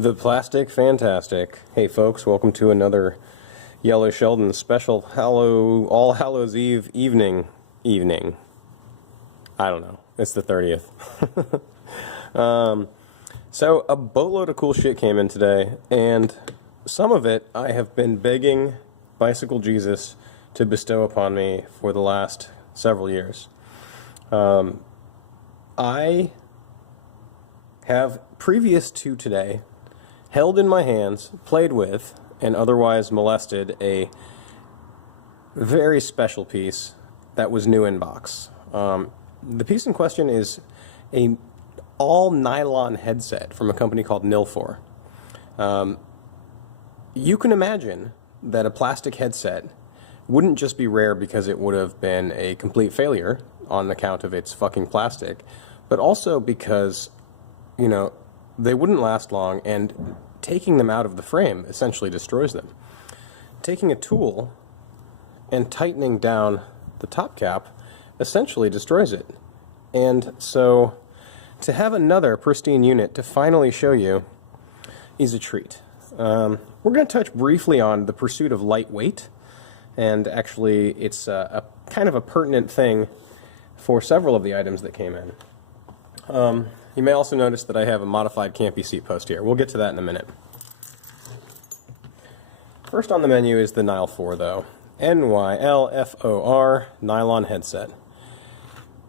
The Plastic Fantastic. Hey folks, welcome to another Yellow Sheldon special All Hallows Eve evening. I don't know. It's the 30th. So a boatload of cool shit came in today, and some of it I have been begging Bicycle Jesus to bestow upon me for the last several years. I have, previous to today, held in my hands, played with, and otherwise molested a very special piece that was new in box. The piece in question is a all nylon headset from a company called Nilfor. You can imagine that a plastic headset wouldn't just be rare because it would have been a complete failure on account of its fucking plastic, but also because, you know, they wouldn't last long, and taking them out of the frame essentially destroys them. Taking a tool and tightening down the top cap essentially destroys it. And so to have another pristine unit to finally show you is a treat. We're going to touch briefly on the pursuit of lightweight, and actually it's a kind of a pertinent thing for several of the items that came in. You may also notice that I have a modified campy seat post here. We'll get to that in a minute. First on the menu is the Nilfor, though. Nylfor nylon headset.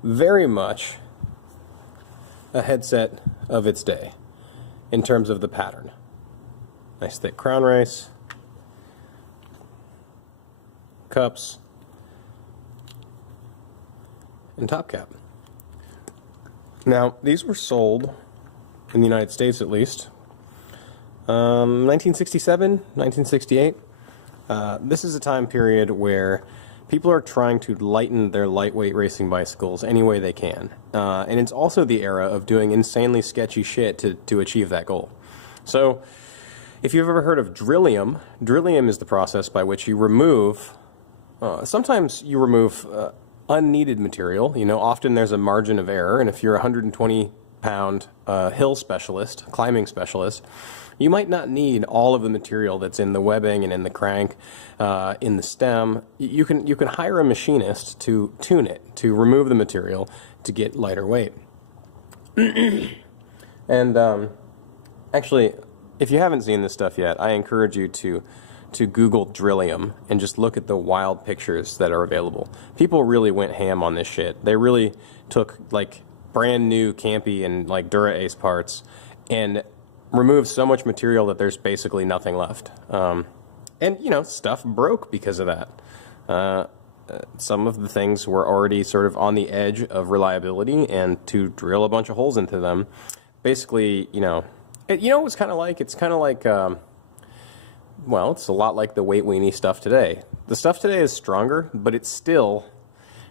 Very much a headset of its day in terms of the pattern. Nice thick crown race, cups, and top cap. Now, these were sold, in the United States at least, 1967, 1968. This is a time period where people are trying to lighten their lightweight racing bicycles any way they can. And it's also the era of doing insanely sketchy shit to achieve that goal. So, if you've ever heard of drillium, drillium is the process by which you remove, sometimes you remove unneeded material. You know, often there's a margin of error, and if you're a 120-pound hill specialist, climbing specialist, you might not need all of the material that's in the webbing and in the crank, in the stem. You can hire a machinist to tune it, to remove the material, to get lighter weight. And actually, if you haven't seen this stuff yet, I encourage you to Google drillium and just look at the wild pictures that are available. People really went ham on this shit. They really took like brand new campy and like Dura-Ace parts and removed so much material that there's basically nothing left. And you know, stuff broke because of that. Some of the things were already sort of on the edge of reliability, and to drill a bunch of holes into them, basically, you know what it's kind of like? It's kind of like, well, it's a lot like the weight weenie stuff today. The stuff today is stronger, but it still,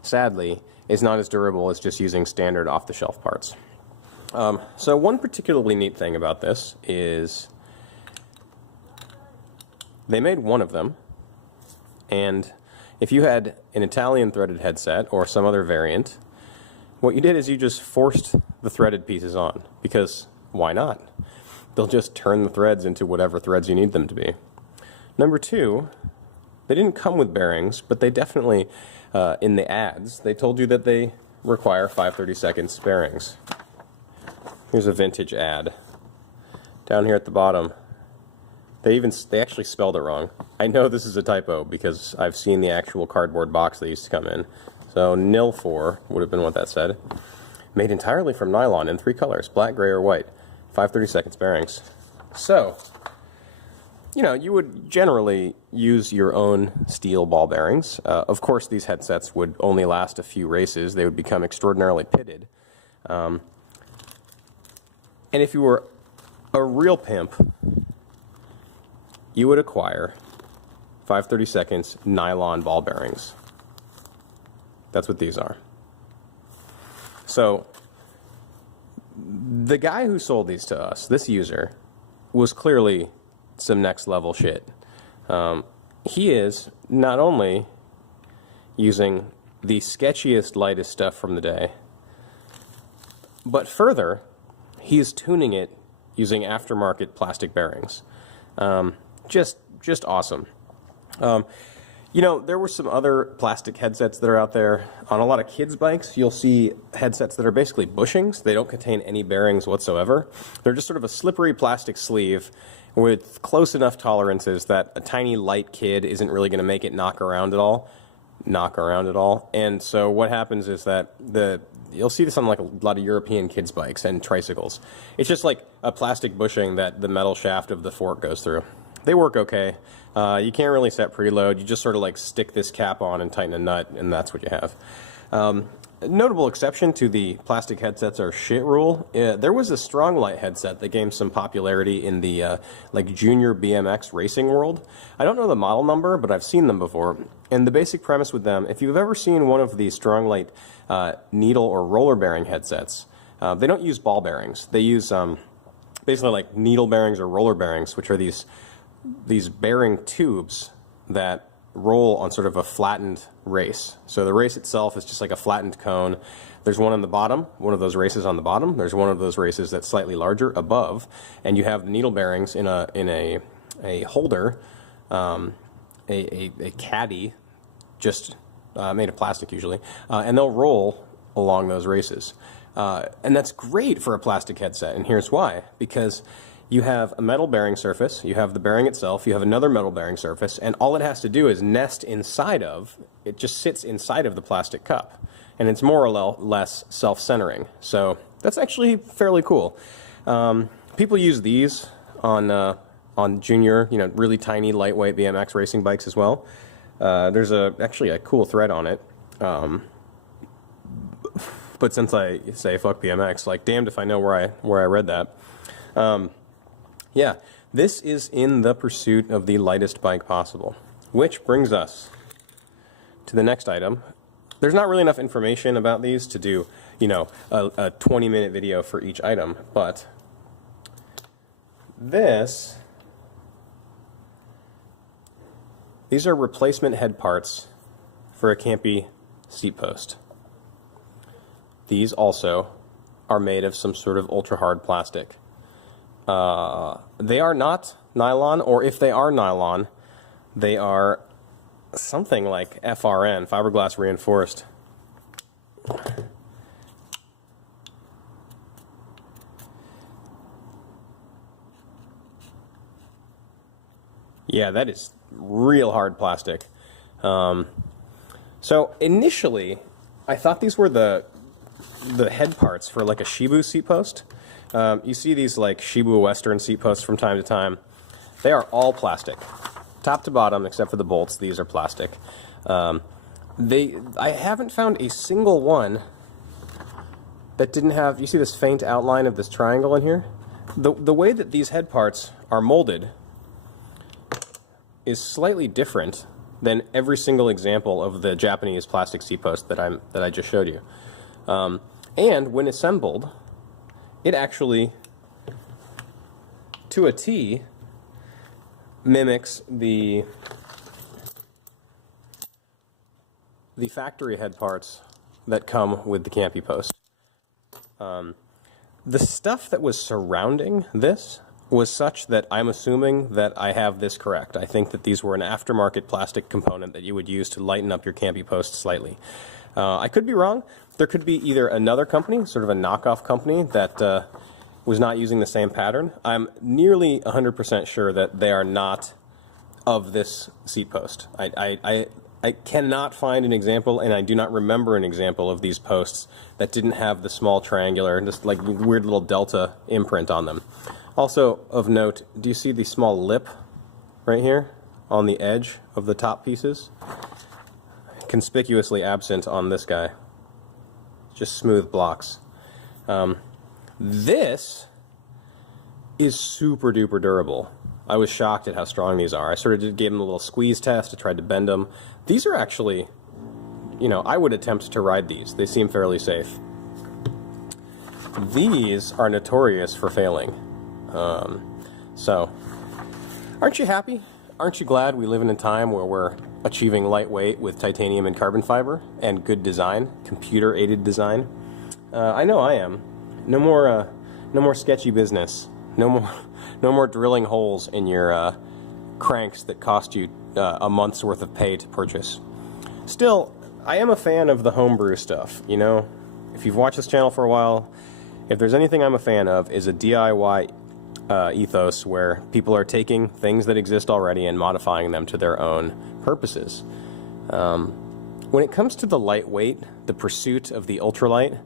sadly, is not as durable as just using standard off-the-shelf parts. So one particularly neat thing about this is they made one of them, and if you had an Italian threaded headset or some other variant, what you did is you just forced the threaded pieces on, because why not? They'll just turn the threads into whatever threads you need them to be. Number two, they didn't come with bearings, but they definitely, in the ads, they told you that they require 5/32 bearings. Here's a vintage ad. Down here at the bottom, they actually spelled it wrong. I know this is a typo because I've seen the actual cardboard box they used to come in. So Nilfor would have been what that said. Made entirely from nylon in 3 colors, black, gray, or white. 5/32 bearings. So, you know, you would generally use your own steel ball bearings. Of course, these headsets would only last a few races. They would become extraordinarily pitted. And if you were a real pimp, you would acquire 5/32 nylon ball bearings. That's what these are. So, the guy who sold these to us, this user, was clearly some next level shit. He is not only using the sketchiest, lightest stuff from the day, but further, he is tuning it using aftermarket plastic bearings. Just awesome. You know, there were some other plastic headsets that are out there. On a lot of kids' bikes, you'll see headsets that are basically bushings. They don't contain any bearings whatsoever. They're just sort of a slippery plastic sleeve with close enough tolerances that a tiny light kid isn't really going to make it knock around at all. And so what happens is that you'll see this on like a lot of European kids' bikes and tricycles. It's just like a plastic bushing that the metal shaft of the fork goes through. They work okay. You can't really set preload. You just sort of like stick this cap on and tighten a nut, and that's what you have. A notable exception to the plastic headsets are shit rule. There was a strong light headset that gained some popularity in the like junior BMX racing world. I don't know the model number, but I've seen them before. And the basic premise with them, if you've ever seen one of the strong light needle or roller bearing headsets, they don't use ball bearings. They use basically like needle bearings or roller bearings, which are these bearing tubes that roll on sort of a flattened race. So the race itself is just like a flattened cone. There's one on the bottom, one of those races on the bottom. There's one of those races that's slightly larger above, and you have the needle bearings in a holder, a caddy, just made of plastic usually, and they'll roll along those races. And that's great for a plastic headset, and here's why. Because you have a metal bearing surface, you have the bearing itself, you have another metal bearing surface, and all it has to do is nest inside of, it just sits inside of the plastic cup. And it's more or less self-centering. So that's actually fairly cool. People use these on junior, really tiny, lightweight BMX racing bikes as well. There's actually a cool thread on it. But since I say fuck BMX, like damned if I know where I read that. Yeah, this is in the pursuit of the lightest bike possible, which brings us to the next item. There's not really enough information about these to do, a 20-minute video for each item, but these are replacement head parts for a Campy seat post. These also are made of some sort of ultra-hard plastic. They are not nylon, or if they are nylon, they are something like FRN, fiberglass reinforced. Yeah, that is real hard plastic. So initially, I thought these were the head parts for like a Shibu seat post. You see these like Shibu Western seat posts from time to time. They are all plastic, top to bottom, except for the bolts. These are plastic. I haven't found a single one that didn't have. You see this faint outline of this triangle in here? The way that these head parts are molded is slightly different than every single example of the Japanese plastic seat post that I just showed you. And when assembled, it actually, to a T, mimics the factory head parts that come with the Campy post. The stuff that was surrounding this was such that I'm assuming that I have this correct. I think that these were an aftermarket plastic component that you would use to lighten up your Campy post slightly. I could be wrong. There could be either another company, sort of a knockoff company, that was not using the same pattern. I'm nearly 100% sure that they are not of this seat post. I cannot find an example, and I do not remember an example of these posts that didn't have the small triangular, just like weird little delta imprint on them. Also, of note, do you see the small lip right here on the edge of the top pieces? Conspicuously absent on this guy. Just smooth blocks. This is super duper durable. I was shocked at how strong these are. I sort of gave them a little squeeze test. I tried to bend them. These are actually, I would attempt to ride these. They seem fairly safe. These are notorious for failing. So, aren't you happy? Aren't you glad we live in a time where we're achieving lightweight with titanium and carbon fiber and good design, computer-aided design? I know I am. No more sketchy business. No more, no more drilling holes in your cranks that cost you a month's worth of pay to purchase. Still, I am a fan of the homebrew stuff. You know, if you've watched this channel for a while, if there's anything I'm a fan of, is a DIY ethos where people are taking things that exist already and modifying them to their own purposes. When it comes to the lightweight, the pursuit of the ultralight,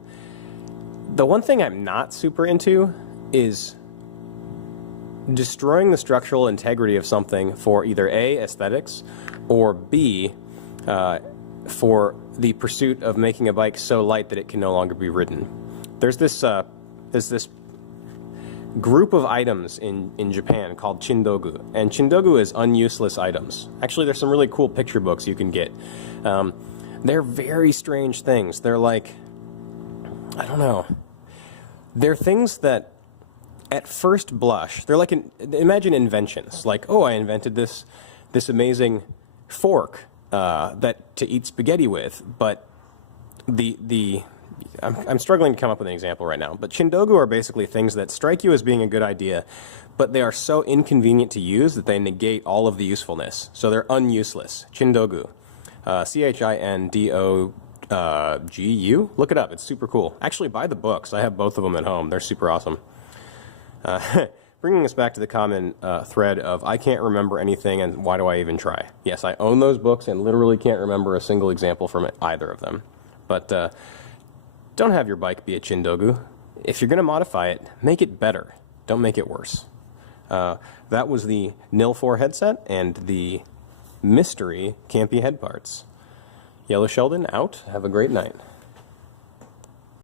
the one thing I'm not super into is destroying the structural integrity of something for either A, aesthetics, or B, for the pursuit of making a bike so light that it can no longer be ridden. There's this group of items in Japan called chindogu, and chindogu is unuseless items. Actually, there's some really cool picture books you can get. They're very strange things. They're like, I don't know. They're things that, at first blush, they're like, imagine inventions. Like, oh, I invented this amazing fork that to eat spaghetti with. But I'm struggling to come up with an example right now. But chindogu are basically things that strike you as being a good idea, but they are so inconvenient to use that they negate all of the usefulness. So they're unuseless. Chindogu. CHINDOGU. Look it up. It's super cool. Actually, buy the books. I have both of them at home. They're super awesome. Bringing us back to the common thread of I can't remember anything and why do I even try? Yes, I own those books and literally can't remember a single example from either of them. But don't have your bike be a chindogu. If you're going to modify it, make it better. Don't make it worse. That was the NIL 4 headset and the mystery Campy head parts. Yellow Sheldon out. Have a great night.